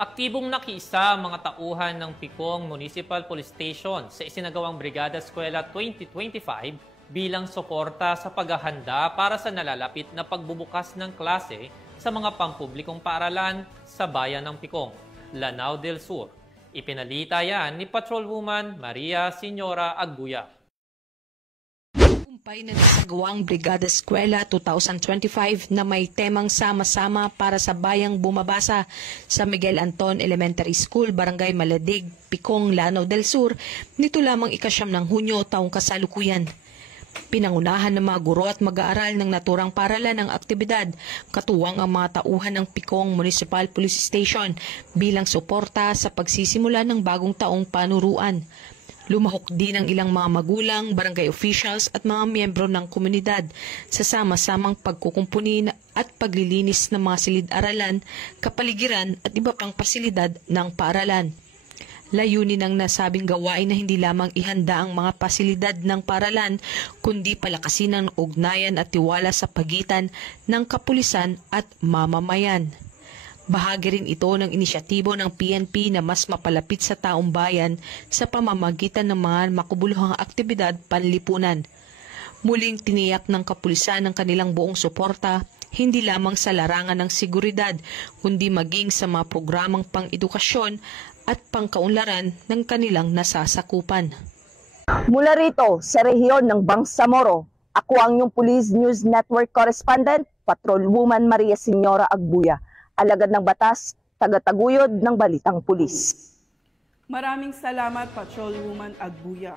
Aktibong nakiisa ang mga tauhan ng Picong Municipal Police Station sa isinagawang Brigada Eskwela 2025 bilang suporta sa paghahanda para sa nalalapit na pagbubukas ng klase sa mga pampublikong paaralan sa bayan ng Picong, Lanao del Sur. Ipinalita yan ni Patrolwoman Maria Senyora Agbuya. Tagumpay na nasagawang Brigada Eskwela 2025 na may temang sama-sama para sa bayang bumabasa sa Miguel Anton Elementary School, Barangay Maladig, Picong, Lanao del Sur, nito lamang ika-9 ng Hunyo taong kasalukuyan. Pinangunahan ng mga guro at mag-aaral ng naturang paaralan ng aktibidad, katuwang ang mga tauhan ng Picong Municipal Police Station bilang suporta sa pagsisimula ng bagong taong panuruan. Lumahok din ang ilang mga magulang, barangay officials at mga miyembro ng komunidad sa sama-samang pagkukumpuni at paglilinis ng mga silid-aralan, kapaligiran at iba pang pasilidad ng paaralan. Layunin ng nasabing gawain na hindi lamang ihanda ang mga pasilidad ng paaralan, kundi palakasin ang ugnayan at tiwala sa pagitan ng kapulisan at mamamayan. Bahagi rin ito ng inisyatibo ng PNP na mas mapalapit sa taong bayan sa pamamagitan ng mga makabuluhang aktibidad panlipunan. Muling tiniyak ng kapulisan ang kanilang buong suporta, hindi lamang sa larangan ng seguridad, kundi maging sa mga programang pang-edukasyon at pangkaunlaran ng kanilang nasasakupan. Mula rito sa rehiyon ng Bangsamoro, ako ang inyong Police News Network Correspondent, Patrolwoman Maria Senyora Agbuya. Alagad ng batas, tagataguyod ng balitang pulis. Maraming salamat, Patrolwoman Agbuya.